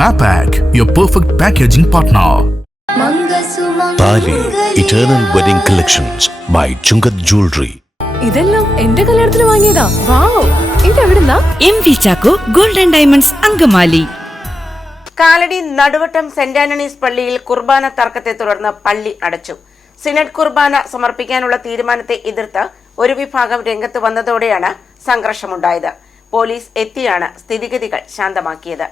Mapak, your perfect packaging partner. Tali Eternal Wedding Collections by Chungat Jewelry. ഇതെല്ലാം എന്റെ കല്യാണത്തിന് വാങ്ങിയതാ. വാവ്, ഇതെവിടുന്നാ? MV Chaco Golden Diamonds Angamaly. Kalady Naduvattom സെന്റ് ആന്റണീസ് പള്ളിയിൽ കുർബാന തർക്കത്തെ തുടർന്ന് പള്ളി അടച്ചു. സിനഡ് കുർബാന സമർപ്പിക്കാനുള്ള തീരുമാനത്തെ എതിർത്ത് ഒരു വിഭാഗം രംഗത്ത് വന്നതോടെയാണ് സംഘർഷമുണ്ടായത്. പോലീസ് എത്തിയാണ് സ്ഥിതിഗതികൾ ശാന്തമാക്കിയത്.